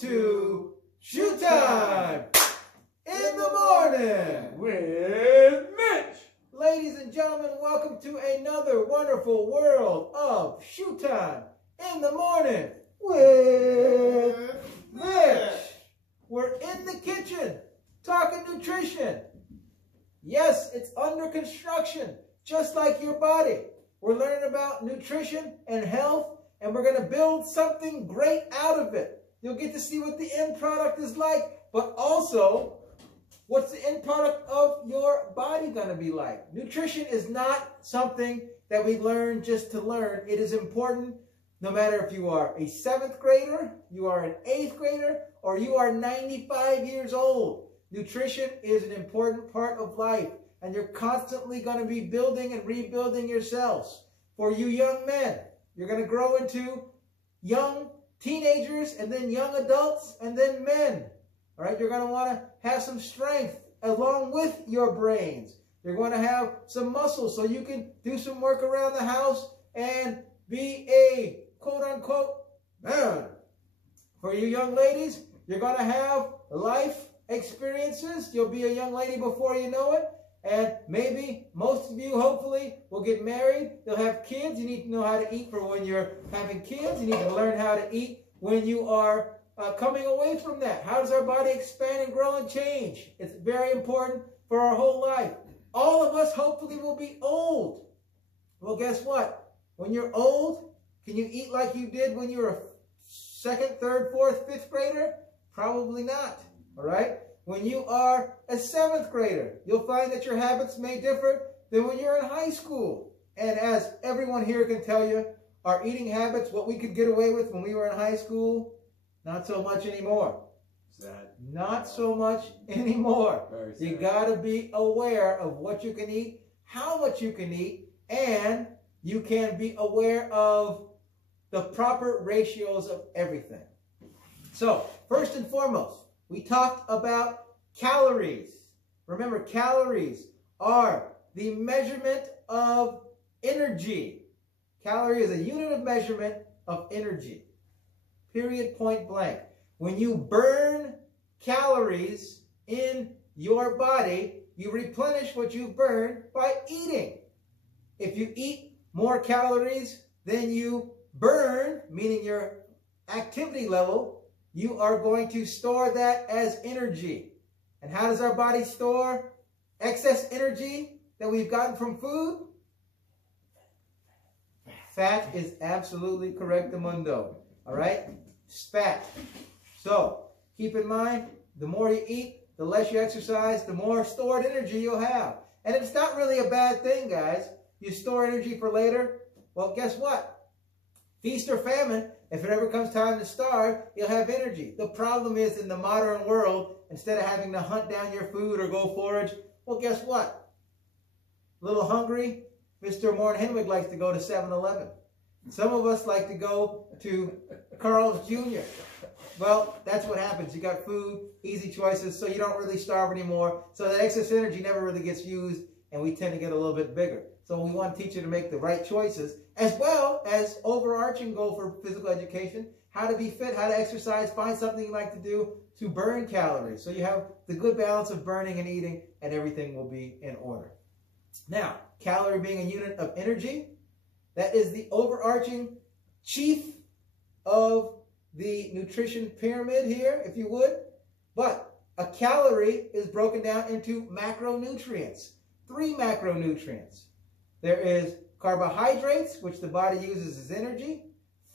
to Shoot Time in the Morning with Mitch. Ladies and gentlemen, welcome to another wonderful world of Shoot Time in the Morning with Mitch. We're in the kitchen talking nutrition. Yes, it's under construction, just like your body. We're learning about nutrition and health, and we're going to build something great out of it. You'll get to see what the end product is like, but also what's the end product of your body going to be like. Nutrition is not something that we learn just to learn. It is important no matter if you are a 7th grader, you are an 8th grader, or you are 95 years old. Nutrition is an important part of life, and you're constantly going to be building and rebuilding yourselves. For you young men, you're going to grow into young teenagers, and then young adults, and then men. All right, you're going to want to have some strength along with your brains. You're going to have some muscles so you can do some work around the house and be a quote-unquote man. For you young ladies, you're going to have life experiences. You'll be a young lady before you know it. And maybe most of you, hopefully, will get married. You'll have kids. You need to know how to eat for when you're having kids. You need to learn how to eat when you are coming away from that. How does our body expand and grow and change? It's very important for our whole life. All of us, hopefully, will be old. Well, guess what? When you're old, can you eat like you did when you were a 2nd, 3rd, 4th, 5th grader? Probably not. All right? When you are a 7th grader, you'll find that your habits may differ than when you're in high school. And as everyone here can tell you, our eating habits, what we could get away with when we were in high school, not so much anymore. Sad. Not so much anymore. Very sad. You got to be aware of what you can eat, how much you can eat, and you can be aware of the proper ratios of everything. So, first and foremost, we talked about calories. Remember, calories are the measurement of energy. Calorie is a unit of measurement of energy. Period, point blank. When you burn calories in your body, you replenish what you burn by eating. If you eat more calories than you burn, meaning your activity level, you are going to store that as energy. And how does our body store excess energy that we've gotten from food? Fat is absolutely correctamundo. All right? Fat. So, keep in mind, the more you eat, the less you exercise, the more stored energy you'll have. And it's not really a bad thing, guys. You store energy for later. Well, guess what? Feast or famine. If it ever comes time to starve, you'll have energy. The problem is in the modern world, instead of having to hunt down your food or go forage, well, guess what? A little hungry, Mr. Morn Henwick likes to go to 7-Eleven. Some of us like to go to Carl's Jr. Well, that's what happens. You got food, easy choices, so you don't really starve anymore. So that excess energy never really gets used, and we tend to get a little bit bigger. So we want to teach you to make the right choices, as well as overarching goal for physical education, how to be fit, how to exercise, find something you like to do to burn calories. So you have the good balance of burning and eating, and everything will be in order. Now, calorie being a unit of energy, that is the overarching chief of the nutrition pyramid here, if you would. But a calorie is broken down into macronutrients, 3 macronutrients. There is carbohydrates, which the body uses as energy,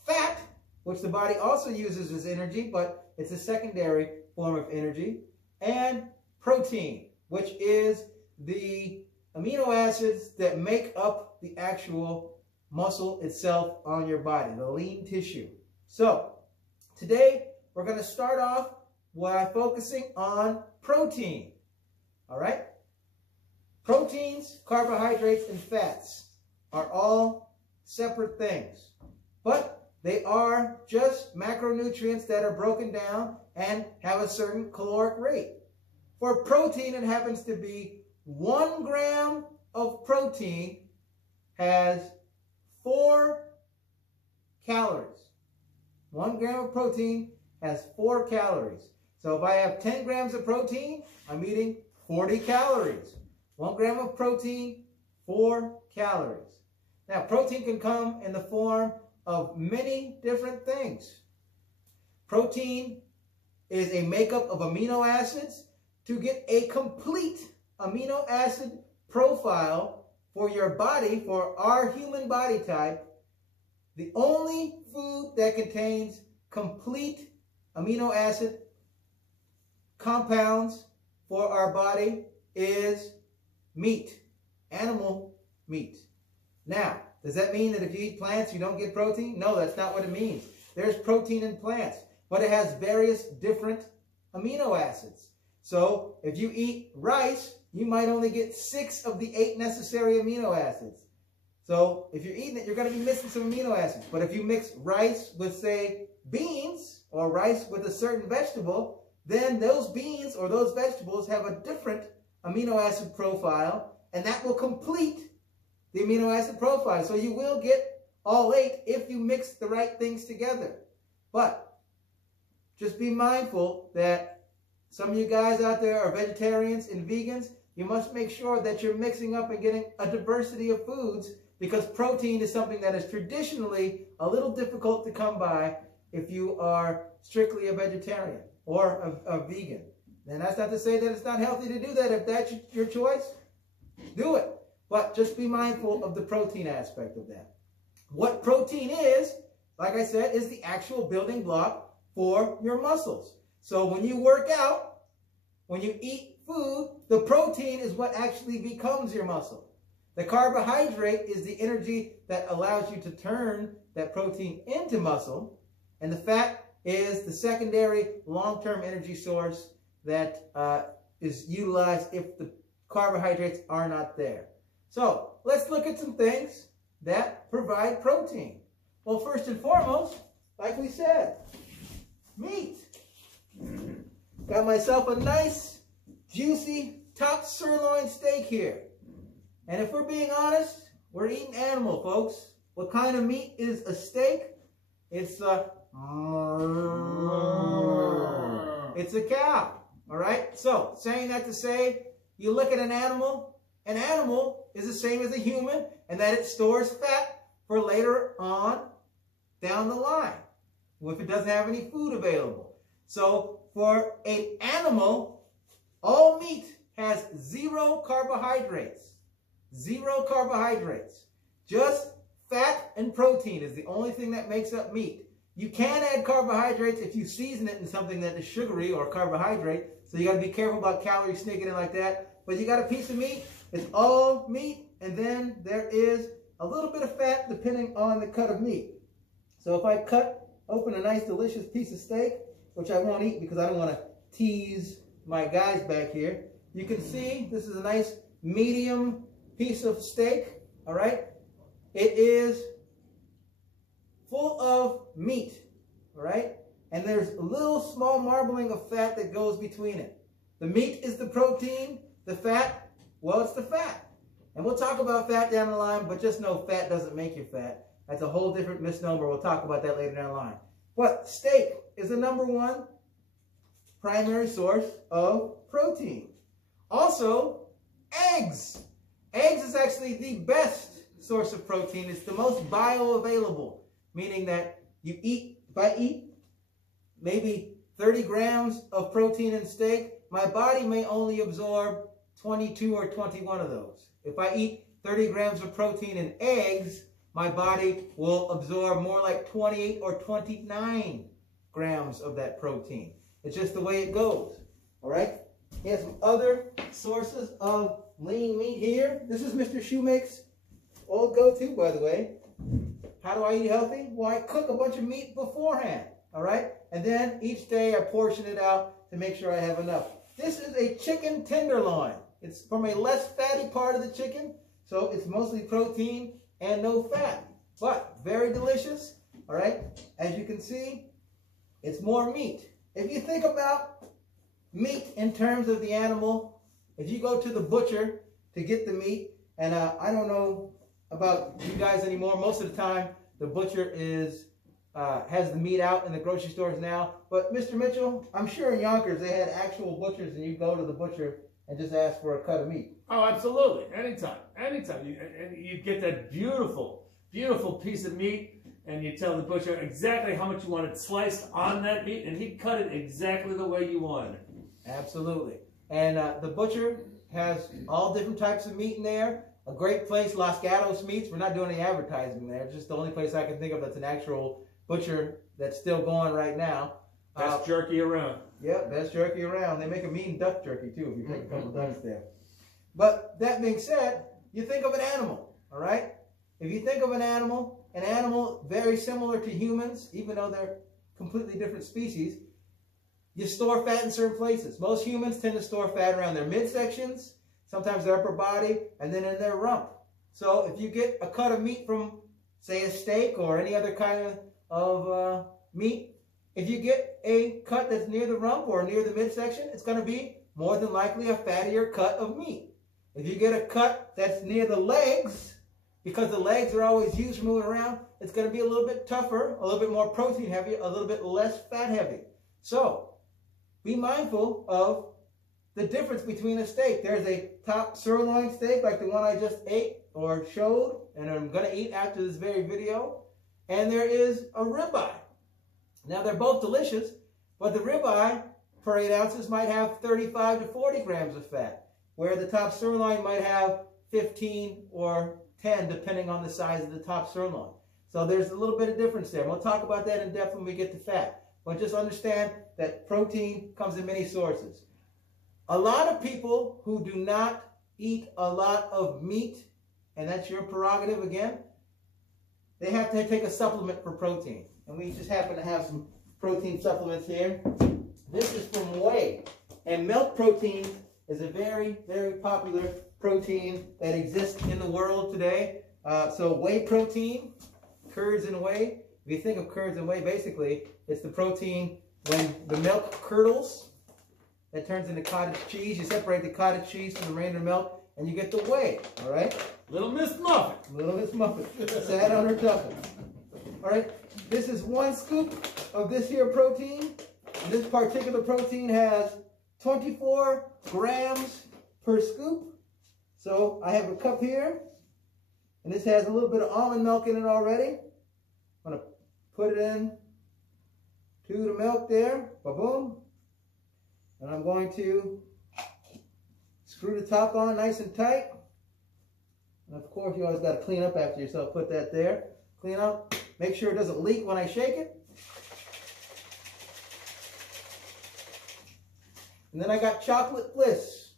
fat, which the body also uses as energy, but it's a secondary form of energy, and protein, which is the amino acids that make up the actual muscle itself on your body, the lean tissue. So, today we're going to start off by focusing on protein. All right? Proteins, carbohydrates, and fats are all separate things, but they are just macronutrients that are broken down and have a certain caloric rate. For protein, it happens to be 1 gram of protein has 4 calories. 1 gram of protein has 4 calories. So if I have 10 grams of protein, I'm eating 40 calories. 1 gram of protein, 4 calories. Now, protein can come in the form of many different things. Protein is a makeup of amino acids. To get a complete amino acid profile for your body, for our human body type, the only food that contains complete amino acid compounds for our body is meat, animal meat. Now, does that mean that if you eat plants, you don't get protein? No, that's not what it means. There's protein in plants, but it has various different amino acids. So if you eat rice, you might only get 6 of the 8 necessary amino acids. So if you're eating it, you're going to be missing some amino acids. But if you mix rice with, say, beans, or rice with a certain vegetable, then those beans or those vegetables have a different amino acid profile, and that will complete the amino acid profile. So you will get all 8 if you mix the right things together. But just be mindful that some of you guys out there are vegetarians and vegans. You must make sure that you're mixing up and getting a diversity of foods, because protein is something that is traditionally a little difficult to come by if you are strictly a vegetarian or a vegan. And that's not to say that it's not healthy to do that. If that's your choice, do it. But just be mindful of the protein aspect of that. What protein is, like I said, is the actual building block for your muscles. So when you work out, when you eat food, the protein is what actually becomes your muscle. The carbohydrate is the energy that allows you to turn that protein into muscle. And the fat is the secondary long-term energy source that is utilized if the carbohydrates are not there. So let's look at some things that provide protein. Well, first and foremost, like we said, meat. Got myself a nice, juicy, top sirloin steak here. And if we're being honest, we're eating animal, folks. What kind of meat is a steak? It's a cow, all right? So, saying that to say, you look at an animal is the same as a human, and that it stores fat for later on down the line, if it doesn't have any food available. So, for an animal, all meat has 0 carbohydrates. 0 carbohydrates. Just fat and protein is the only thing that makes up meat. You can add carbohydrates if you season it in something that is sugary or carbohydrate. So you got to be careful about calories sneaking in like that. But you got a piece of meat. It's all meat. And then there is a little bit of fat depending on the cut of meat. So if I cut open a nice delicious piece of steak, which I won't eat because I don't want to tease my guys back here, you can see this is a nice medium piece of steak, all right? It is full of meat, all right? And there's a little small marbling of fat that goes between it. The meat is the protein. The fat, well, it's the fat. And we'll talk about fat down the line, but just know fat doesn't make you fat. That's a whole different misnomer. We'll talk about that later down the line. But steak is the #1 primary source of protein. Also, eggs. Eggs is actually the best source of protein. It's the most bioavailable, meaning that you eat, if I eat maybe 30 grams of protein in steak, my body may only absorb 22 or 21 of those. If I eat 30 grams of protein in eggs, my body will absorb more like 28 or 29 grams of that protein. It's just the way it goes, all right? Here's some other sources of lean meat here. This is Mr. Shoemake's old go-to, by the way. How do I eat healthy? Well, I cook a bunch of meat beforehand, all right? And then each day I portion it out to make sure I have enough. This is a chicken tenderloin. It's from a less fatty part of the chicken, so it's mostly protein and no fat, but very delicious, all right? As you can see, it's more meat. If you think about meat in terms of the animal, if you go to the butcher to get the meat, and I don't know about you guys anymore, most of the time the butcher is has the meat out in the grocery stores now. But Mr. Mitchell, I'm sure in Yonkers they had actual butchers, and you go to the butcher and just ask for a cut of meat. Oh, absolutely. Anytime. You get that beautiful, beautiful piece of meat, and you tell the butcher exactly how much you want it sliced on that meat, and he'd cut it exactly the way you wanted it. Absolutely. And the butcher has all different types of meat in there. A great place, Los Gatos Meats. We're not doing any advertising there. It's just the only place I can think of that's an actual butcher that's still going right now. Best jerky around. Yep, best jerky around. They make a mean duck jerky too if you take a couple ducks there. But that being said, you think of an animal, all right? If you think of an animal very similar to humans, even though they're completely different species, you store fat in certain places. Most humans tend to store fat around their midsections, sometimes their upper body, and then in their rump. So if you get a cut of meat from, say, a steak or any other kind of meat, if you get a cut that's near the rump or near the midsection, it's going to be more than likely a fattier cut of meat. If you get a cut that's near the legs, because the legs are always used for moving around, it's going to be a little bit tougher, a little bit more protein heavy, a little bit less fat heavy. So be mindful of the difference between a steak. There's a top sirloin steak like the one I just ate or showed, and I'm going to eat after this very video. And there is a ribeye. Now they're both delicious, but the ribeye per 8 ounces might have 35 to 40 grams of fat, where the top sirloin might have 15 or 10, depending on the size of the top sirloin. So there's a little bit of difference there. We'll talk about that in depth when we get to fat. But just understand that protein comes in many sources. A lot of people who do not eat a lot of meat, and that's your prerogative again, they have to take a supplement for protein. And we just happen to have some protein supplements here. This is from whey. And milk protein is a very, very popular protein that exists in the world today. So whey protein, curds and whey. If you think of curds and whey, basically, it's the protein when the milk curdles, that turns into cottage cheese. You separate the cottage cheese from the reindeer milk, and you get the whey, all right? Little Miss Muffin. Little Miss Muffin. Sat on her tuffle. All right, this is 1 scoop of this here protein. And this particular protein has 24 grams per scoop. So I have a cup here, and this has a little bit of almond milk in it already. I'm going to put it in to the milk there, ba-boom. And I'm going to screw the top on nice and tight. And of course, you always got to clean up after yourself. Put that there. Clean up. Make sure it doesn't leak when I shake it. And then I got Chocolate Bliss.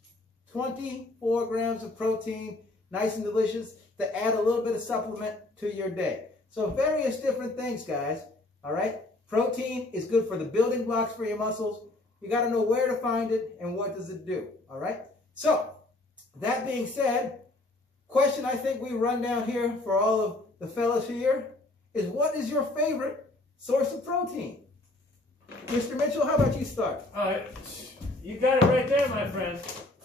24 grams of protein. Nice and delicious to add a little bit of supplement to your day. So various different things, guys. All right? Protein is good for the building blocks for your muscles. You got to know where to find it and what does it do. All right? So, that being said, question I think we run down here for all of the fellas here is, what is your favorite source of protein? Mr. Mitchell, how about you start? All right. You got it right there, my friend.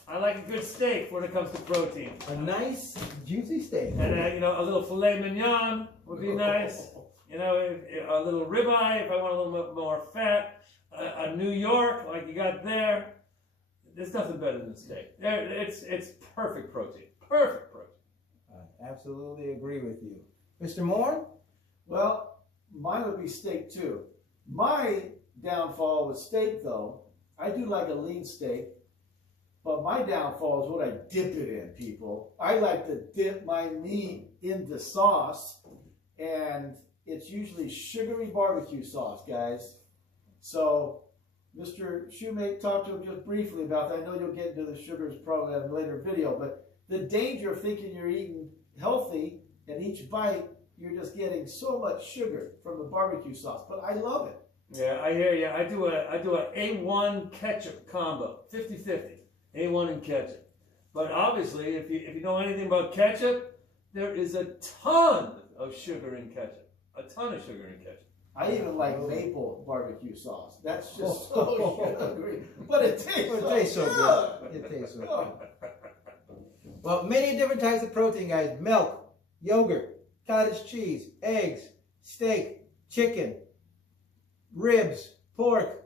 I like a good steak when it comes to protein. A nice, juicy steak. And, you know, a little filet mignon would be nice. You know, a little ribeye if I want a little bit more fat. A New York, like you got there. There's nothing better than steak. It's perfect protein. Perfect protein. I absolutely agree with you. Mr. Moore? Well, mine would be steak too. My downfall with steak, though, I do like a lean steak, but my downfall is what I dip it in, people. I like to dip my meat into sauce, and it's usually sugary barbecue sauce, guys. So, Mr. Shoemate talked to him just briefly about that. I know you'll get into the sugars probably in a later video, but the danger of thinking you're eating healthy, and each bite, you're just getting so much sugar from the barbecue sauce. But I love it. Yeah, I hear you. I do a A1 ketchup combo, 50-50, A1 and ketchup. But obviously, if you know anything about ketchup, there is a ton of sugar in ketchup. A ton of sugar in ketchup. I even like maple barbecue sauce. That's just so sugary. But it tastes so good. It tastes so good. Well, many different types of protein, guys. Milk, yogurt, cottage cheese, eggs, steak, chicken, ribs, pork,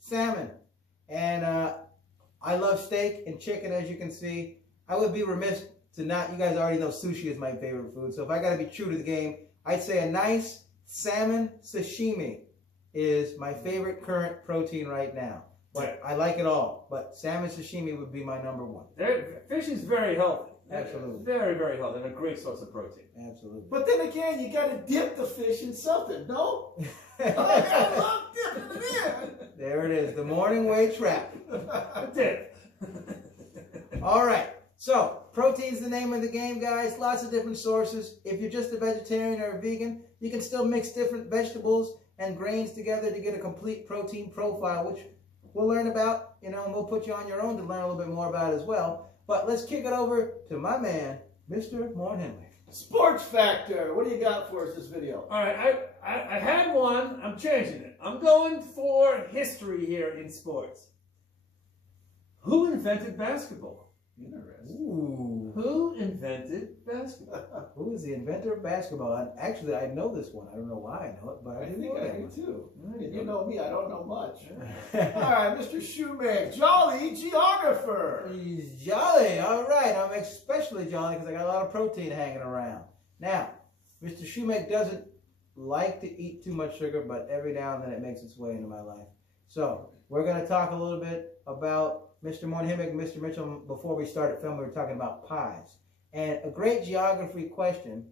salmon. And I love steak and chicken, as you can see. I would be remiss to not, you guys already know sushi is my favorite food. So if I got to be true to the game, I'd say a nice salmon sashimi is my favorite current protein right now. But I like it all. But salmon sashimi would be my number one. Fish is very healthy. Absolutely. Very, very healthy and a great source of protein. Absolutely. But then again, you got to dip the fish in something, no? I love dipping it in. There it is, the morning weight trap. A dip. All right. So, protein's the name of the game, guys. Lots of different sources. If you're just a vegetarian or a vegan, you can still mix different vegetables and grains together to get a complete protein profile, which we'll learn about, and we'll put you on your own to learn a little bit more about as well. But let's kick it over to my man, Mr. Warren Henley. Sports Factor. What do you got for us this video? All right, I had one. I'm changing it. I'm going for history here in sports. Who invented basketball? Interesting. Ooh. Who invented basketball? Who is the inventor of basketball? Actually, I know this one. I don't know why I know it, but I didn't know I that do one. too. And you know me, I don't know much. All right, Mr. Shoemaker, jolly geographer. He's jolly. All right. I'm especially jolly because I got a lot of protein hanging around. Now, Mr. Shoemaker doesn't like to eat too much sugar, but every now and then it makes its way into my life. So we're going to talk a little bit about Mr. Moorhimick and Mr. Mitchell. Before we started filming, we were talking about pies. And a great geography question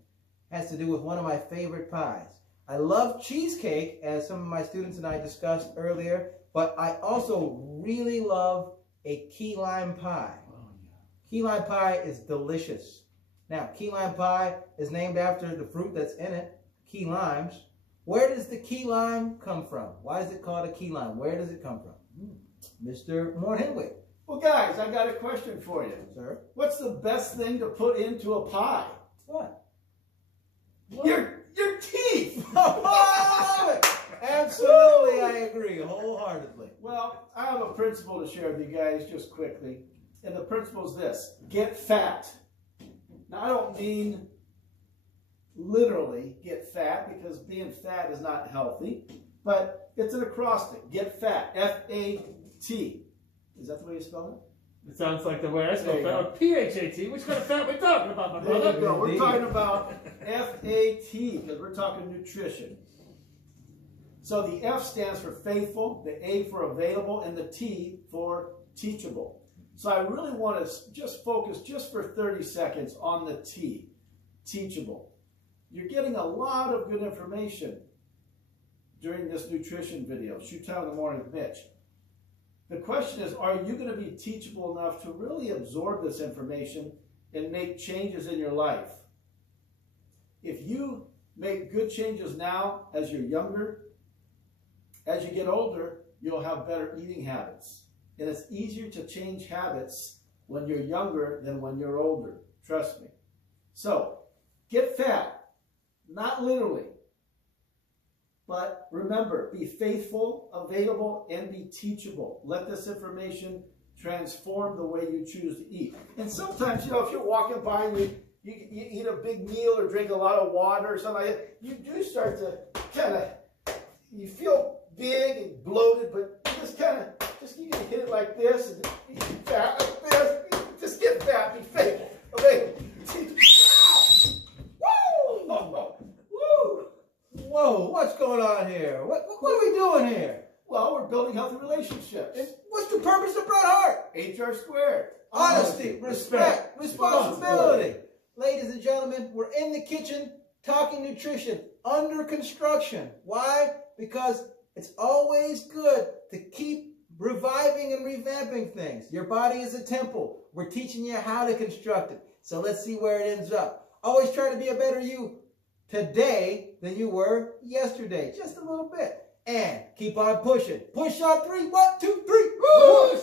has to do with one of my favorite pies. I love cheesecake, as some of my students and I discussed earlier, but I also really love a key lime pie. Oh, yeah. Key lime pie is delicious. Now, key lime pie is named after the fruit that's in it, key limes. Where does the key lime come from? Why is it called a key lime? Where does it come from? Mr. Moore-Henwick. Well, guys, I got a question for you. Sir? What's the best thing to put into a pie? What? Your teeth. Absolutely, I agree wholeheartedly. Well, I have a principle to share with you guys just quickly. And the principle is this: get fat. Now, I don't mean literally get fat, because being fat is not healthy, but it's an acrostic. Get fat. F-A-T. Is that the way you spell it? It sounds like the way I spell There you fat. Or P-H-A-T. Which kind of fat we talking about, my There brother? you go. We're Indeed. talking about F-A-T, because we're talking nutrition. So the F stands for faithful, the A for available, and the T for teachable. So I really want to just focus just for 30 seconds on the T, teachable. You're getting a lot of good information during this nutrition video. Shoot Time in the Morning with Mitch. The question is, are you going to be teachable enough to really absorb this information and make changes in your life? If you make good changes now as you're younger, as you get older, you'll have better eating habits. And it's easier to change habits when you're younger than when you're older. Trust me. So, get fat. Not literally. But remember, be faithful, available, and be teachable. Let this information transform the way you choose to eat. And sometimes, if you're walking by and you eat a big meal or drink a lot of water or something like that, you do start to you feel big and bloated, but you can hit it like this and eat fat like this. Just get fat, be faithful, available. Whoa, what's going on here? What are we doing here? Well, we're building healthy relationships. And what's the purpose of Bret Hart? HR squared. Honesty, respect, responsibility. Ladies and gentlemen, we're in the kitchen talking nutrition under construction. Why? Because it's always good to keep reviving and revamping things. Your body is a temple. We're teaching you how to construct it. So let's see where it ends up. Always try to be a better you today than you were yesterday. Just a little bit. And keep on pushing. Push on 3. 1, 2, 3. Push!